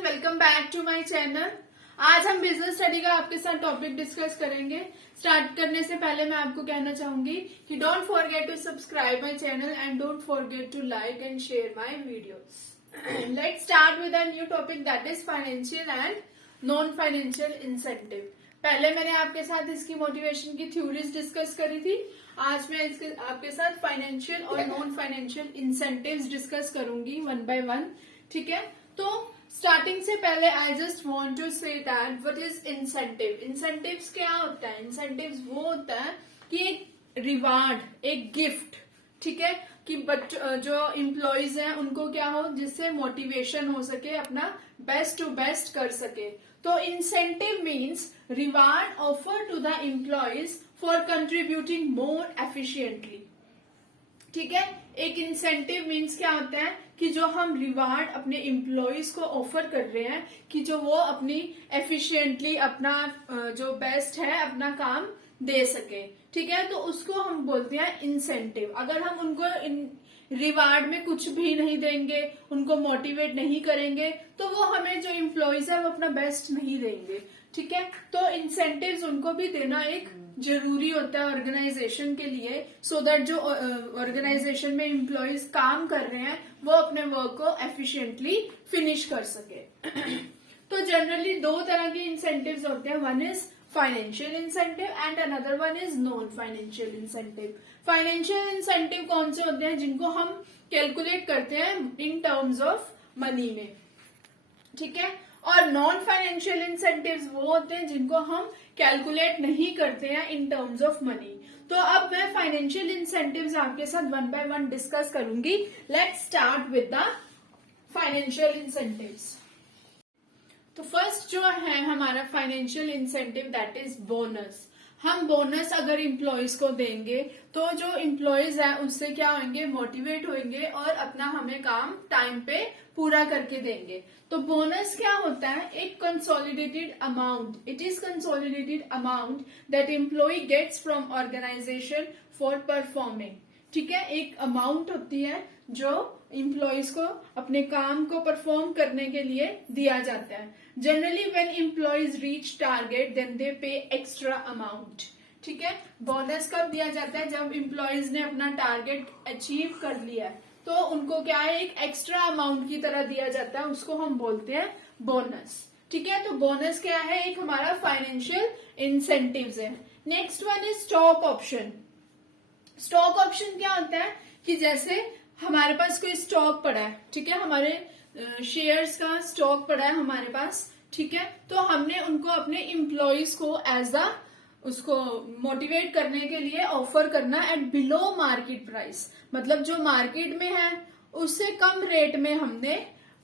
Everyone, welcome back to my channel. आज हम business study का आपके साथ टॉपिक डिस्कस करेंगे। स्टार्ट करने से पहले मैं आपको कहना चाहूंगी कि don't forget to subscribe my channel and don't forget to like and share my videos. Let's start with a new topic that is financial and non financial incentive. पहले मैंने आपके साथ इसकी मोटिवेशन की थ्योरीज डिस्कस करी थी। आज मैं इसके आपके साथ फाइनेंशियल और नॉन फाइनेंशियल इंसेंटिव्स डिस्कस करूंगी वन बाय वन। ठीक है, तो स्टार्टिंग से पहले I just want to say that what is incentive. Incentives क्या होता है? इंसेंटिव्स वो होता है कि एक रिवार्ड, एक गिफ्ट, ठीक है, कि जो एम्प्लॉयज हैं उनको क्या हो, जिससे मोटिवेशन हो सके, अपना बेस्ट टू बेस्ट कर सके। तो incentive means reward offer to the employees for contributing more efficiently. ठीक है, एक इंसेंटिव मीन्स क्या होता है कि जो हम रिवार्ड अपने एम्प्लॉयज को ऑफर कर रहे हैं कि जो वो अपनी एफिशिएंटली अपना जो बेस्ट है अपना काम दे सके। ठीक है, तो उसको हम बोलते हैं इंसेंटिव। अगर हम उनको रिवार्ड में कुछ भी नहीं देंगे, उनको मोटिवेट नहीं करेंगे, तो वो हमें जो एम्प्लॉयज है वो अपना बेस्ट नहीं देंगे। ठीक है, तो इंसेंटिव्स उनको भी देना एक जरूरी होता है ऑर्गेनाइजेशन के लिए, सो दैट जो ऑर्गेनाइजेशन में एम्प्लॉयज काम कर रहे हैं वो अपने वर्क को एफिशिएंटली फिनिश कर सके। तो जनरली दो तरह के इंसेंटिव्स होते हैं, one is financial incentive and another one is non financial incentive. Financial incentive कौन से होते हैं? जिनको हम कैलकुलेट करते हैं इन टर्म्स ऑफ मनी में। ठीक है, और नॉन फाइनेंशियल इंसेंटिव्स वो होते हैं जिनको हम कैलकुलेट नहीं करते हैं इन टर्म्स ऑफ मनी। तो अब मैं फाइनेंशियल इंसेंटिव्स आपके साथ वन बाय वन डिस्कस करूंगी। Let's start with the financial incentives. तो फर्स्ट जो है हमारा financial incentive that is bonus. हम बोनस अगर इम्प्लॉयज को देंगे तो जो इम्प्लॉयज है उससे क्या होंगे, मोटिवेट होंगे और अपना हमें काम टाइम पे पूरा करके देंगे। तो बोनस क्या होता है? एक consolidated amount, it is consolidated amount that employee gets from organisation for performing. ठीक है, एक अमाउंट होती है जो इम्प्लॉयज को अपने काम को परफॉर्म करने के लिए दिया जाता है। Generally when employees reach target then they pay extra amount. ठीक है, बोनस कब दिया जाता है? जब एम्प्लॉयज ने अपना टारगेट अचीव कर लिया है तो उनको क्या है, एक एक्स्ट्रा अमाउंट की तरह दिया जाता है, उसको हम बोलते हैं बोनस। ठीक है, तो बोनस क्या है? एक हमारा फाइनेंशियल इंसेंटिव्स है। Next one is stock option. Stock option क्या होता है कि जैसे हमारे पास कोई स्टॉक पड़ा है, ठीक है, हमारे शेयर्स का स्टॉक पड़ा है हमारे पास, ठीक है, तो हमने उनको अपने एम्प्लॉयज को एज अ उसको मोटिवेट करने के लिए ऑफर करना एट बिलो मार्केट प्राइस। मतलब जो मार्केट में है उससे कम रेट में हमने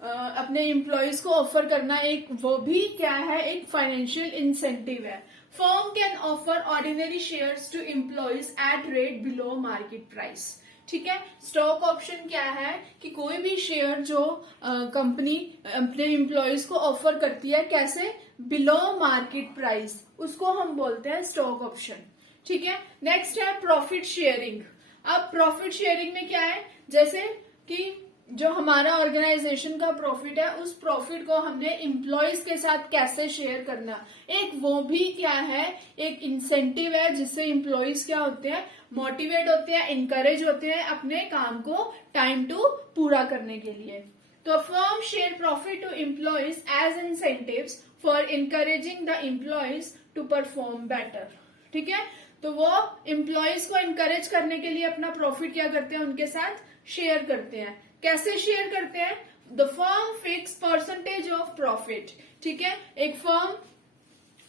अपने एम्प्लॉयज को ऑफर करना, एक वो भी क्या है, एक फाइनेंशियल इंसेंटिव है। Firm can offer ordinary shares to employees at rate below market price. ठीक है, स्टॉक ऑप्शन क्या है कि कोई भी शेयर जो कंपनी अपने एम्प्लॉयज को ऑफर करती है, कैसे, बिलो मार्केट प्राइस, उसको हम बोलते हैं स्टॉक ऑप्शन। ठीक है, नेक्स्ट है प्रॉफिट शेयरिंग। अब प्रॉफिट शेयरिंग में क्या है, जैसे कि जो हमारा ऑर्गेनाइजेशन का प्रॉफिट है उस प्रॉफिट को हमने एम्प्लॉयज के साथ कैसे शेयर करना, एक वो भी क्या है, एक इंसेंटिव है जिससे एम्प्लॉयज क्या होते हैं, मोटिवेट होते हैं, इनकरेज होते हैं अपने काम को टाइम टू पूरा करने के लिए। तो firm share profit to employees as incentives for encouraging the employees to perform better. ठीक है, तो वो एम्प्लॉयज को इनकरेज करने के लिए अपना प्रॉफिट क्या करते हैं, उनके साथ शेयर करते हैं। कैसे शेयर करते हैं? The firm fix percentage of profit. ठीक है, एक firm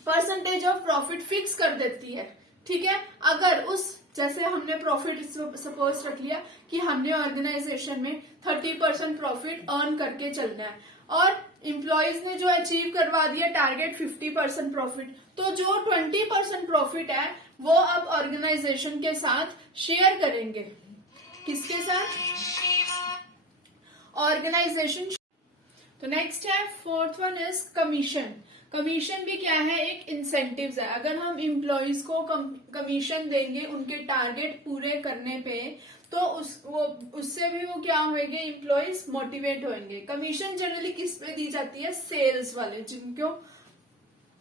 percentage of profit fix कर देती है। ठीक है, अगर उस जैसे हमने प्रॉफिट सपोज रख लिया कि हमने ऑर्गेनाइजेशन में 30% प्रॉफिट अर्न करके चलना है और एम्प्लॉयज ने जो अचीव करवा दिया टारगेट 50% प्रॉफिट, तो जो 20% प्रॉफिट है वो अब ऑर्गेनाइजेशन के साथ शेयर करेंगे। किसके साथ? ऑर्गेनाइजेशन। तो नेक्स्ट है fourth one is commission. Commission भी क्या है, एक इंसेंटिव्स है। अगर हम एम्प्लॉयज को कमीशन देंगे उनके टारगेट पूरे करने पे, तो उससे भी वो क्या होंगे, एम्प्लॉयज मोटिवेट होंगे। कमीशन जनरली किस पे दी जाती है, सेल्स वाले,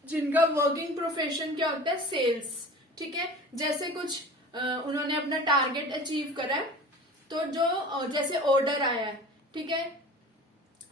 जिनका वर्किंग प्रोफेशन क्या होता है, सेल्स। ठीक है, जैसे कुछ उन्होंने अपना टारगेट अचीव करा है, तो जो जैसे ऑर्डर आया है, ठीक है,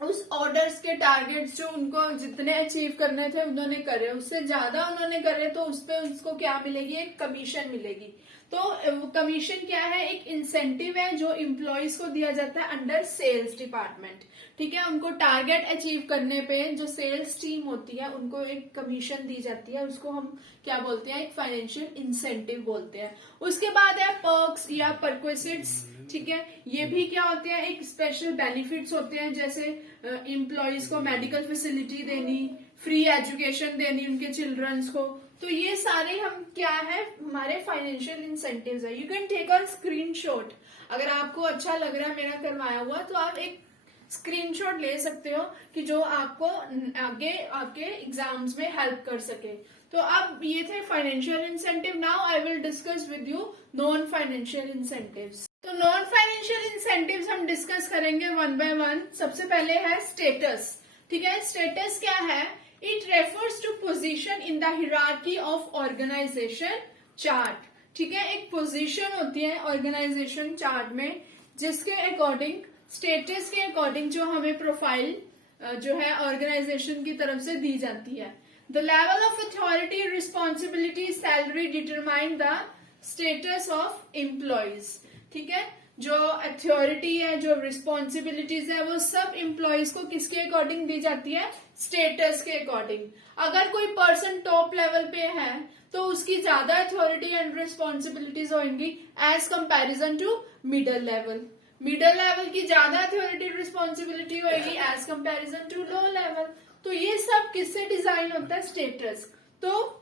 उस ऑर्डर्स के टारगेट्स जो उनको जितने अचीव करने थे उन्होंने करे, उससे ज्यादा उन्होंने करे, तो उस पे उसको क्या मिलेगी, एक कमीशन मिलेगी। तो कमीशन क्या है, एक इंसेंटिव है जो एम्प्लॉयज को दिया जाता है अंडर सेल्स डिपार्टमेंट। ठीक है, उनको टारगेट अचीव करने पे जो सेल्स टीम होती है उनको एक कमीशन दी जाती है, उसको हम क्या बोलते हैं, एक फाइनेंशियल इंसेंटिव बोलते हैं। उसके बाद है पर्क्स या परक्विजिट्स। ठीक है, ये भी क्या होते हैं, एक स्पेशल बेनिफिट्स होते हैं, जैसे एम्प्लॉयज को मेडिकल फैसिलिटी देनी, फ्री एजुकेशन देनी उनके चिल्ड्रंस को। तो ये सारे हम क्या है, हमारे फाइनेंशियल इंसेंटिव्स है। You can take a screenshot, अगर आपको अच्छा लग रहा है मेरा करवाया हुआ, तो आप एक स्क्रीनशॉट ले सकते हो कि जो आपको आगे आपके एग्जाम्स में हेल्प कर सके। तो अब ये थे financial incentive. Now I will discuss with you non financial incentives. तो नॉन फाइनेंशियल इंसेंटिव्स हम डिस्कस करेंगे वन बाय वन। सबसे पहले है स्टेटस। ठीक है, स्टेटस क्या है, it refers to position in the hierarchy of organisation chart. ठीक है, एक पोजीशन होती है ऑर्गेनाइजेशन चार्ट में, जिसके अकॉर्डिंग, स्टेटस के अकॉर्डिंग जो हमें प्रोफाइल जो है ऑर्गेनाइजेशन की तरफ से दी जाती है। The level of authority, responsibility, salary determine the status of employees. ठीक है, जो अथॉरिटी है, जो रिस्पॉन्सिबिलिटीज है, वो सब एम्प्लॉयज को किसके अकॉर्डिंग दी जाती है, स्टेटस के अकॉर्डिंग। अगर कोई पर्सन टॉप लेवल पे है तो उसकी ज्यादा अथॉरिटी एंड रिस्पॉन्सिबिलिटीज होंगी as comparison to middle level. Middle level की ज्यादा अथॉरिटी रिस्पॉन्सिबिलिटी होगी as comparison to low level. तो ये सब किससे डिजाइन होता है, स्टेटस। तो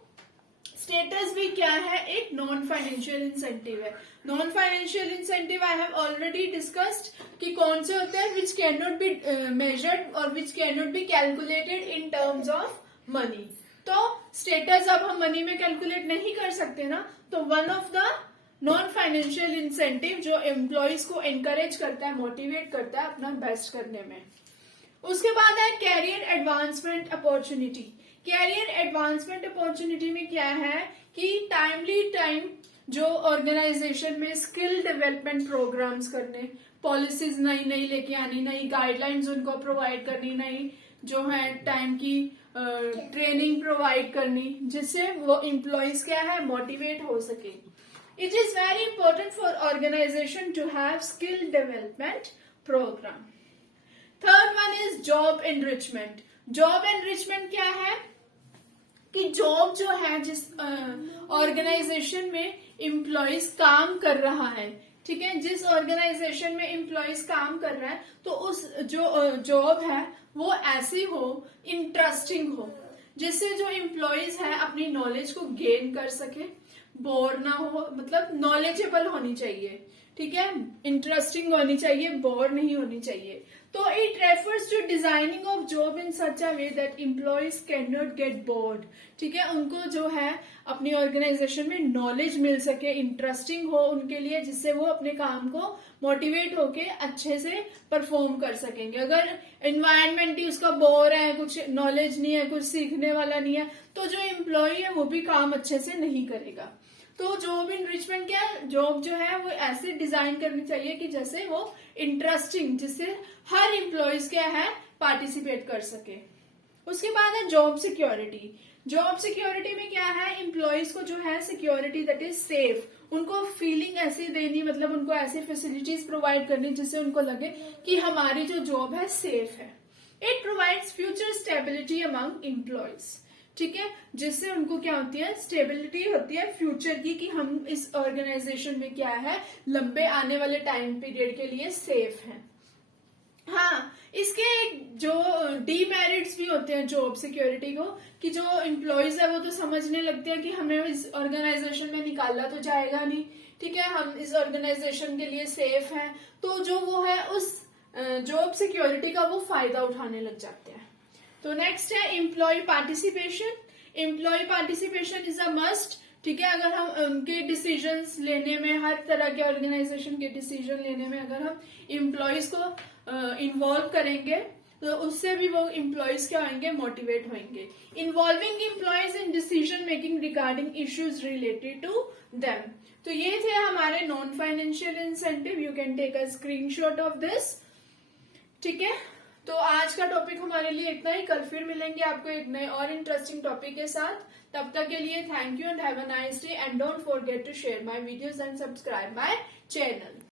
स्टेटस भी क्या है, एक नॉन फाइनेंशियल इंसेंटिव है। Non financial incentive I have already discussed कि कौन से होते हैं, which can not be measured और which can not be calculated in terms of money. तो स्टेटस अब हम मनी में कैलकुलेट नहीं कर सकते ना, तो one of the non financial incentive जो एम्प्लॉयज को एनकरेज करता है, मोटिवेट करता है अपना बेस्ट करने में। उसके बाद है career advancement opportunity. Career advancement opportunity में क्या है कि टाइम जो ऑर्गेनाइजेशन में स्किल डेवलपमेंट प्रोग्राम्स करने, पॉलिसीज नई नई लेके आनी, नई गाइडलाइंस उनको प्रोवाइड करनी, नई जो है टाइम की ट्रेनिंग प्रोवाइड करनी, जिससे वो एम्प्लॉयज क्या है, मोटिवेट हो सके। It is very important for organisation to have skill development programme. Third one is job enrichment. Job enrichment क्या है कि जॉब जो है, जिस ऑर्गेनाइजेशन में एम्प्लॉयज काम कर रहा है, ठीक है, जिस ऑर्गेनाइजेशन में एम्प्लॉयज काम कर रहा है, तो उस जो जॉब है वो ऐसी हो, इंटरेस्टिंग हो, जिससे जो एम्प्लॉयज है अपनी नॉलेज को गेन कर सके, बोर ना हो, मतलब नॉलेजेबल होनी चाहिए। ठीक है, इंटरेस्टिंग होनी चाहिए, बोर नहीं होनी चाहिए। तो it refers to designing of job in such a way that employees can not get bored. ठीक है, उनको जो है अपनी ऑर्गेनाइजेशन में नॉलेज मिल सके, इंटरेस्टिंग हो उनके लिए, जिससे वो अपने काम को मोटिवेट होके अच्छे से परफॉर्म कर सकेंगे। अगर एनवायरनमेंट ही उसका बोर है, कुछ नॉलेज नहीं है, कुछ सीखने वाला नहीं है, तो जो एम्प्लॉय है वो भी काम अच्छे से नहीं करेगा। तो जॉब इनरिचमेंट क्या है, जॉब जो है वो ऐसे डिजाइन करनी चाहिए कि जैसे वो इंटरेस्टिंग, जिससे हर एम्प्लॉयज क्या है पार्टिसिपेट कर सके। उसके बाद है जॉब सिक्योरिटी। जॉब सिक्योरिटी में क्या है, एम्प्लॉयज को जो है सिक्योरिटी दैट इज सेफ, उनको फीलिंग ऐसी देनी, मतलब उनको ऐसी फैसिलिटीज प्रोवाइड करनी जिससे उनको लगे कि हमारी जो जॉब है सेफ है। It provides future stability among employees. ठीक है, जिससे उनको क्या होती है, स्टेबिलिटी होती है फ्यूचर की, कि हम इस ऑर्गेनाइजेशन में क्या है, लंबे आने वाले टाइम पीरियड के लिए सेफ हैं। हाँ, इसके जो डीमेरिट्स भी होते हैं जॉब सिक्योरिटी को, कि जो एम्प्लॉयज है वो तो समझने लगते हैं कि हमें इस ऑर्गेनाइजेशन में निकाला तो जाएगा नहीं, ठीक है, हम इस ऑर्गेनाइजेशन के लिए सेफ हैं, तो जो वो है उस जॉब सिक्योरिटी का वो फायदा उठाने लग जाते हैं। तो नेक्स्ट है employee participation. Employee participation is a must ठीक है। अगर हम उनके डिसीजंस लेने में, हर तरह के ऑर्गेनाइजेशन के डिसीजन लेने में अगर हम एम्प्लॉयज को इन्वॉल्व करेंगे तो उससे भी वो एम्प्लॉयज क्या होंगे, मोटिवेट होंगे। Involving employees in decision making regarding issues related to them. तो ये थे हमारे non financial incentive. You can take a screenshot of this. ठीक है, तो आज का टॉपिक हमारे लिए इतना ही। कल फिर मिलेंगे आपको एक नए और इंटरेस्टिंग टॉपिक के साथ। तब तक के लिए thank you and have a nice day and don't forget to share my videos and subscribe my channel.